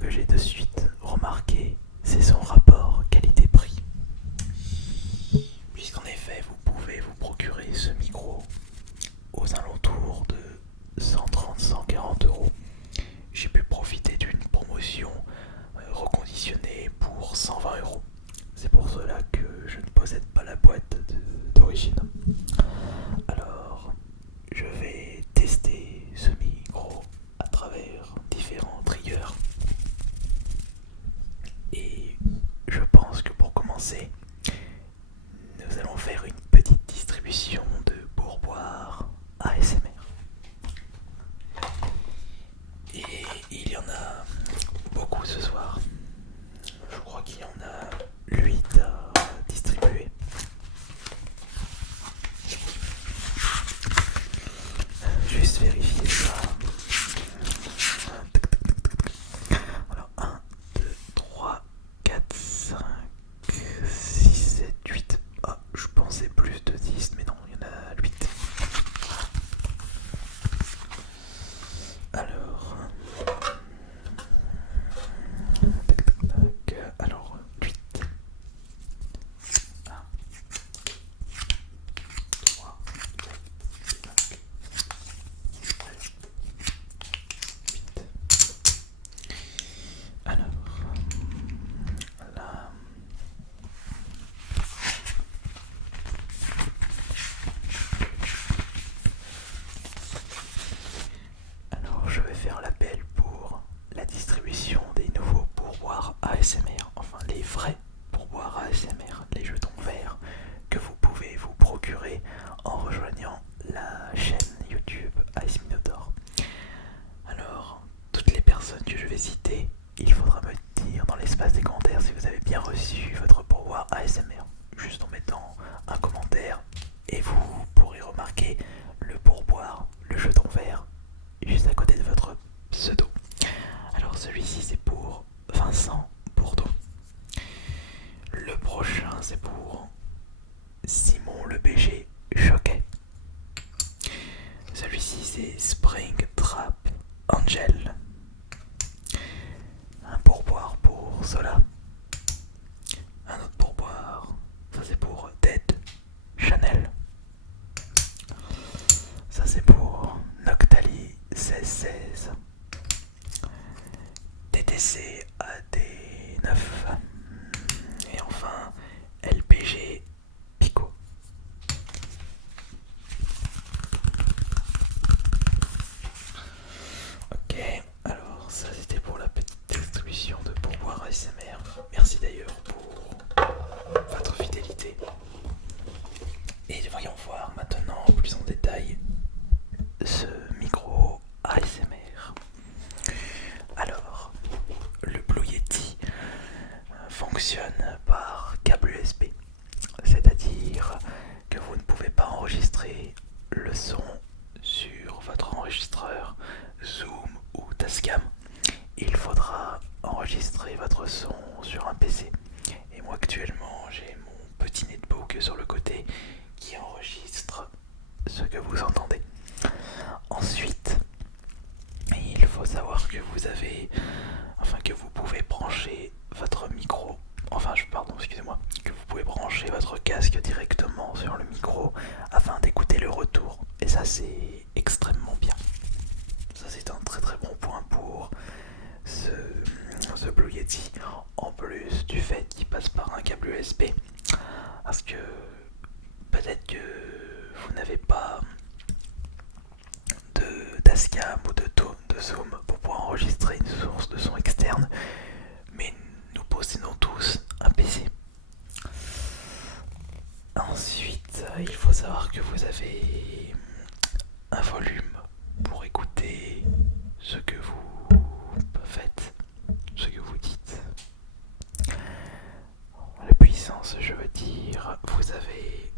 que j'ai de suite remarqué, c'est son rapport qualité-prix. Puisqu'en effet, vous pouvez vous procurer ce micro aux alentours de 130-140 euros. J'ai pu profiter d'une promotion reconditionnée pour 120 euros. C'est pour cela que je ne possède pas la boîte d'origine. Alors, je vais tester ce micro à travers différents triggers. Et je pense que pour commencer, nous allons faire une petite distribution de pourboire ASMR. Et il y en a beaucoup ce soir. Je crois qu'il y en a 8 à distribuer. Juste vérifier ça. Alors 1, 2, 3, 4, 5, 6, 7, 8. Ah, je pensais plus de 10, mais non, il y en a 8. Alors, alors 8. 1, 3, 4, 5, 8. Alors, là. Alors, je vais faire l'appel pour la distribution des nouveaux pourboires ASMR, enfin les vrais pourboires ASMR, les jetons verts que vous pouvez vous procurer en rejoignant la chaîne YouTube AS Minotaur. Alors, toutes les personnes que je vais citer, il faudra me dire dans l'espace des commentaires si vous avez bien reçu votre pourboire ASMR, juste en mettant un commentaire, et vous pourrez remarquer le pourboire, le jeton vert, juste à côté de votre pseudo. Alors celui-ci c'est pour Vincent Bourdeau. Le prochain c'est pour Simon le BG Choquet. Celui-ci c'est Spring Trap Angel. Un pourboire pour Zola. Un autre pourboire, ça c'est pour Dead Chanel. Ça c'est pour Noctali 1616. TTC AD9. Et enfin LPG Pico. Ok, alors ça c'était pour la petite distribution de pourboire ASMR. Merci d'ailleurs pour votre fidélité. Et voyons voir maintenant plus en détail ce micro ASMR. Alors, le Blue Yeti fonctionne par câble USB, c'est-à-dire que vous ne pouvez pas enregistrer le son sur votre enregistreur Zoom ou Tascam. Il faudra enregistrer votre son sur un PC. Et moi actuellement j'ai mon petit netbook sur le côté qui enregistre ce que vous entendez. Ensuite, il faut savoir que vous pouvez brancher votre micro, que vous pouvez brancher votre casque directement sur le micro afin d'écouter le retour. Et ça c'est extrêmement bien. Ça c'est un très très bon point pour ce Blue Yeti, en plus du fait qu'il passe par un câble USB, parce que peut-être que vous n'avez pas de Tascam ou de Zoom pour pouvoir enregistrer une source de son externe, mais nous possédons tous un PC. Ensuite, il faut savoir que vous avez un volume pour écouter ce que vous faites, ce que vous dites. La puissance, je veux dire, vous avez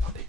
attendez,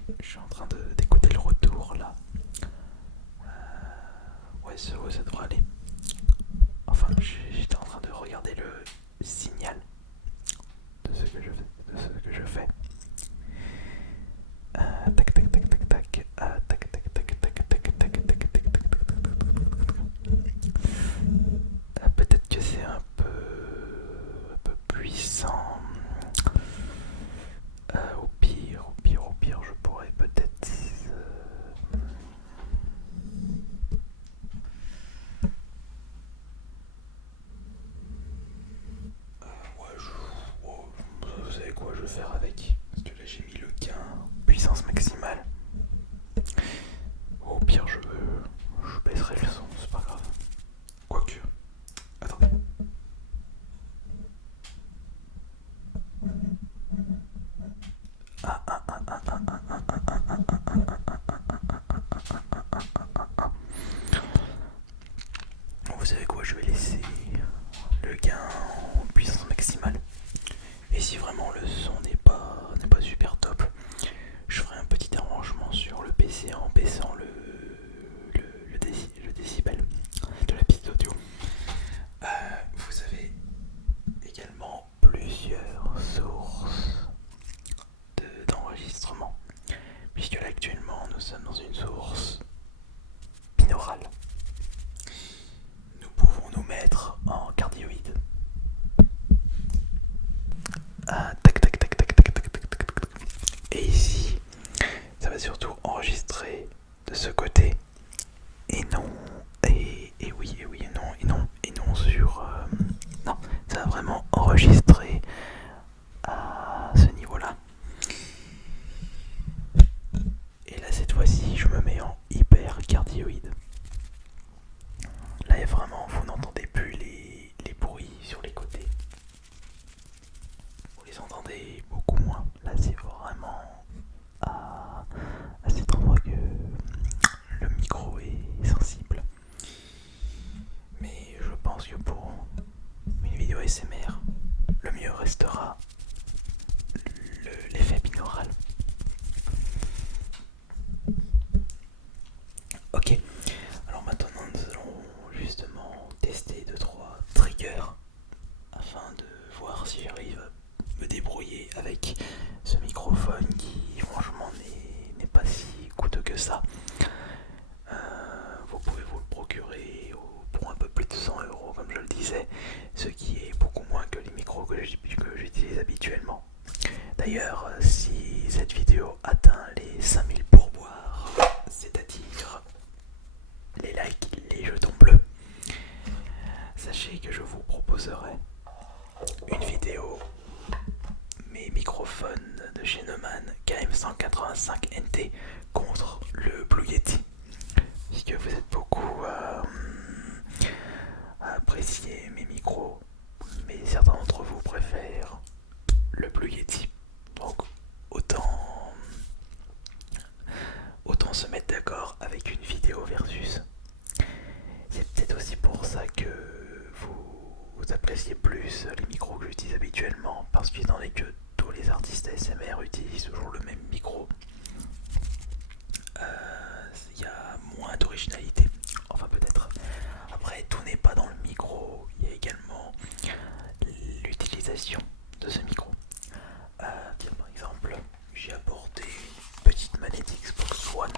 de ce côté et non et oui et oui et non sur non, ça va vraiment enregistrer à ce niveau-là. Et là cette fois-ci je me mets en hyper cardioïde. Là vraiment vous n'entendez plus les bruits sur les côtés. Vous les entendez beaucoup moins. Là c'est vraiment à cet endroit que le micro est sensible. Mais je pense que pour une vidéo ASMR, le mieux restera l'effet binaural. Ok, alors maintenant nous allons justement tester 2-3 triggers afin de voir si j'arrive à me débrouiller avec ce microphone qui franchement n'est pas si coûteux que ça. Vous pouvez vous le procurer pour un peu plus de 100 € comme je le disais, ce qui est beaucoup moins que les micros que j'utilise habituellement. D'ailleurs, si cette vidéo atteint les 5000 pourboires, c'est-à-dire les likes, les jetons bleus, sachez que je vous proposerai une vidéo mes microphones de chez Neumann KM185NT contre le Blue Yeti, puisque vous êtes beaucoup à apprécier mes micros, mais certains d'entre vous préfèrent le Blue Yeti, donc autant se mettre d'accord avec une vidéo versus. C'est peut-être aussi pour ça que vous appréciez plus les micros que j'utilise habituellement, parce que étant donné que tous les artistes ASMR utilisent toujours le même micro, il y a moins d'originalité. Enfin peut-être. Après tout n'est pas dans le micro, il y a également l'utilisation de ce micro. Tiens, par exemple, j'ai apporté une petite manette Xbox One.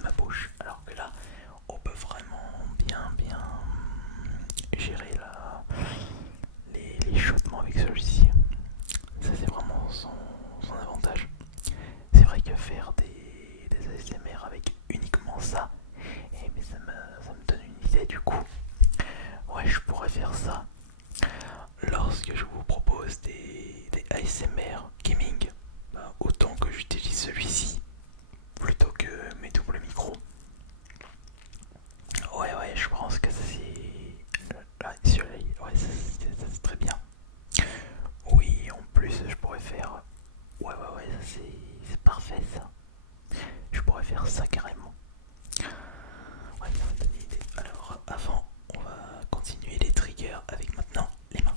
de ma bouche. Alors que là, on peut vraiment bien gérer les chuchotements avec celui-ci. Ça c'est vraiment son avantage. C'est vrai que faire des ASMR avec uniquement ça, mais ça me donne une idée du coup. Ouais, je pourrais faire ça lorsque je vous propose des ASMR gaming. Bah, autant que j'utilise celui-ci plutôt que mes doubles micros. Ouais, je pense que ça c'est... Là, celui-là, ouais, ça, c'est très bien. Oui, en plus, je pourrais faire... Ouais, ça c'est parfait ça. Je pourrais faire ça carrément. Ouais, ça me donne une idée. Alors, avant, on va continuer les triggers avec maintenant les mains.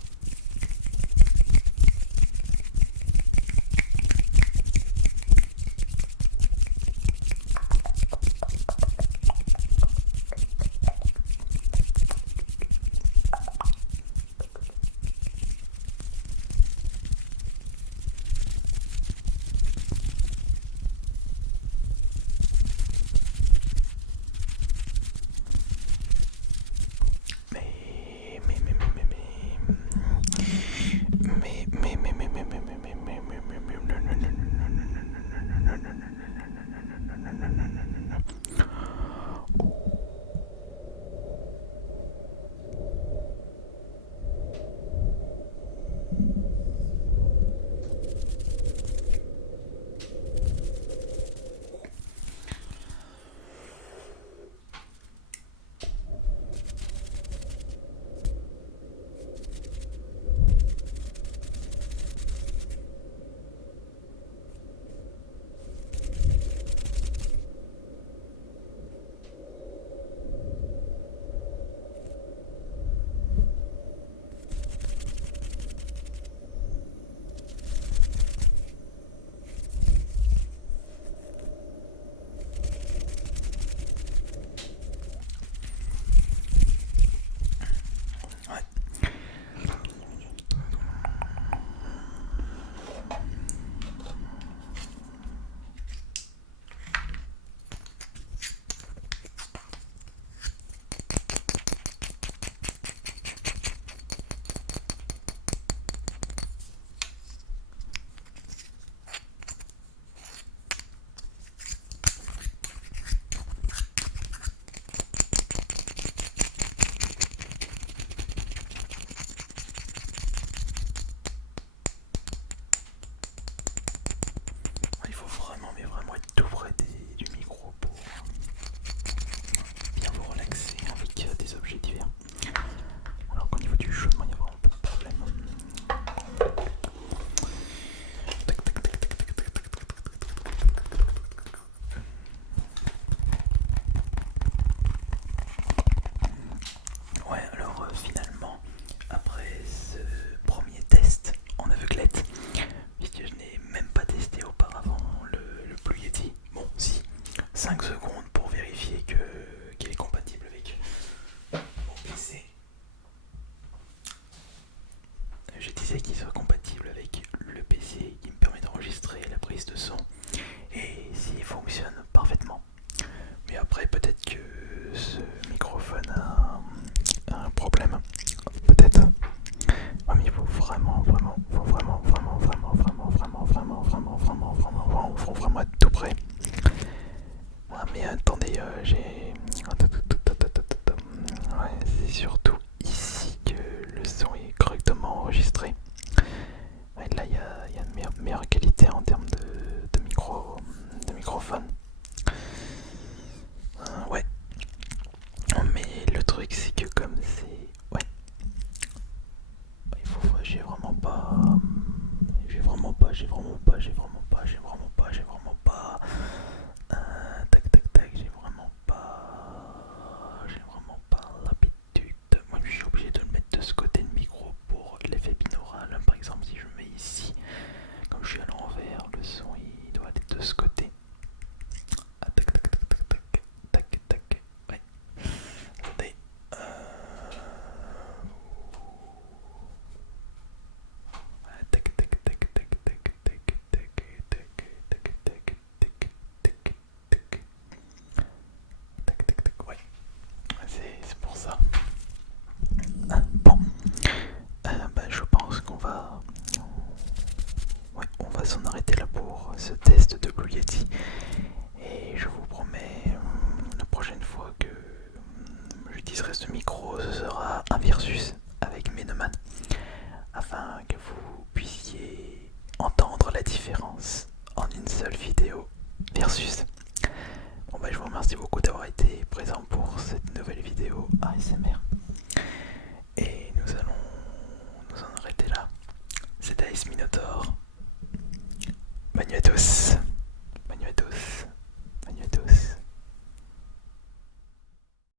merci beaucoup d'avoir été présent pour cette nouvelle vidéo ASMR. Et nous allons nous en arrêter là. C'était Ice Minotaur. Bonne nuit à tous.